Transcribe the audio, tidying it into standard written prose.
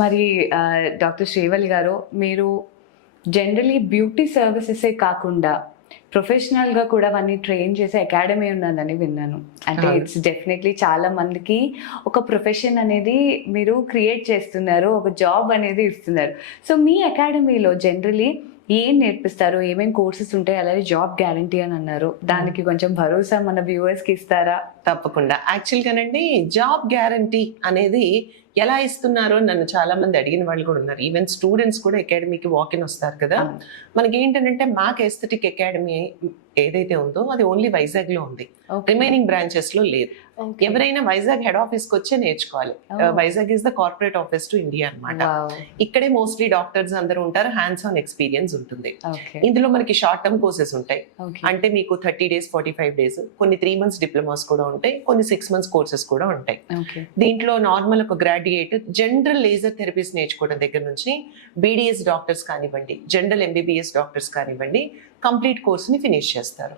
మరి డాక్టర్ శ్రీవల్లి గారు, మీరు జనరలీ బ్యూటీ సర్వీసెసే కాకుండా ప్రొఫెషనల్గా కూడా అవన్నీ ట్రైన్ చేసే అకాడమీ ఉన్నదని విన్నాను. అంటే ఇట్స్ డెఫినెట్లీ చాలా మందికి ఒక ప్రొఫెషన్ అనేది మీరు క్రియేట్ చేస్తున్నారు, ఒక జాబ్ అనేది ఇస్తున్నారు. సో మీ అకాడమీలో జనరలీ ఏం నేర్పిస్తారు, ఏమేమి కోర్సెస్ ఉంటాయి, అలాగే జాబ్ గ్యారంటీ అని అన్నారు, దానికి కొంచెం భరోసా మన వ్యూవర్స్కి ఇస్తారా? తప్పకుండా. యాక్చువల్గానండి, జాబ్ గ్యారంటీ అనేది ఎలా ఇస్తున్నారో నన్ను చాలా మంది అడిగిన వాళ్ళు కూడా ఉన్నారు. ఈవెన్ స్టూడెంట్స్ కూడా అకాడమీకి వాకిన్ వస్తారు కదా. మనకి ఏంటంటే మ్యాక్ ఎస్థెటిక్ అకాడమీ ఏదైతే ఉందో అది ఓన్లీ వైజాగ్ లో ఉంది, రిమైనింగ్ బ్రాంచెస్ లో లేదు. ఎవరైనా వైజాగ్ హెడ్ ఆఫీస్ కి వచ్చే నేర్చుకోవాలి. Vizag is the corporate office to India అన్నమాట. ఇక్కడే మోస్ట్లీ డాక్టర్స్ అందరూ ఉంటారు, హ్యాండ్స్ ఆన్ ఎక్స్పీరియన్స్ ఉంటుంది. ఇందులో మనకి షార్ట్ టర్మ్ కోర్సెస్ ఉంటాయి. అంటే మీకు 30 days 45 days, కొన్ని 3 months డిప్లొమాస్ కూడా ఉంటాయి, కొన్ని 6 months కోర్సెస్ కూడా ఉంటాయి. దీంట్లో నార్మల్ ఒక గ్రాడ్యుయేట్ జనరల్ లేజర్ థెరపీస్ నేర్చుకోవడం దగ్గర నుంచి బీడీఎస్ డాక్టర్స్ కానివ్వండి, జనరల్ ఎంబీబీఎస్ డాక్టర్స్ కానివ్వండి, కంప్లీట్ కోర్స్ ని ఫినిష్ చేస్తారు.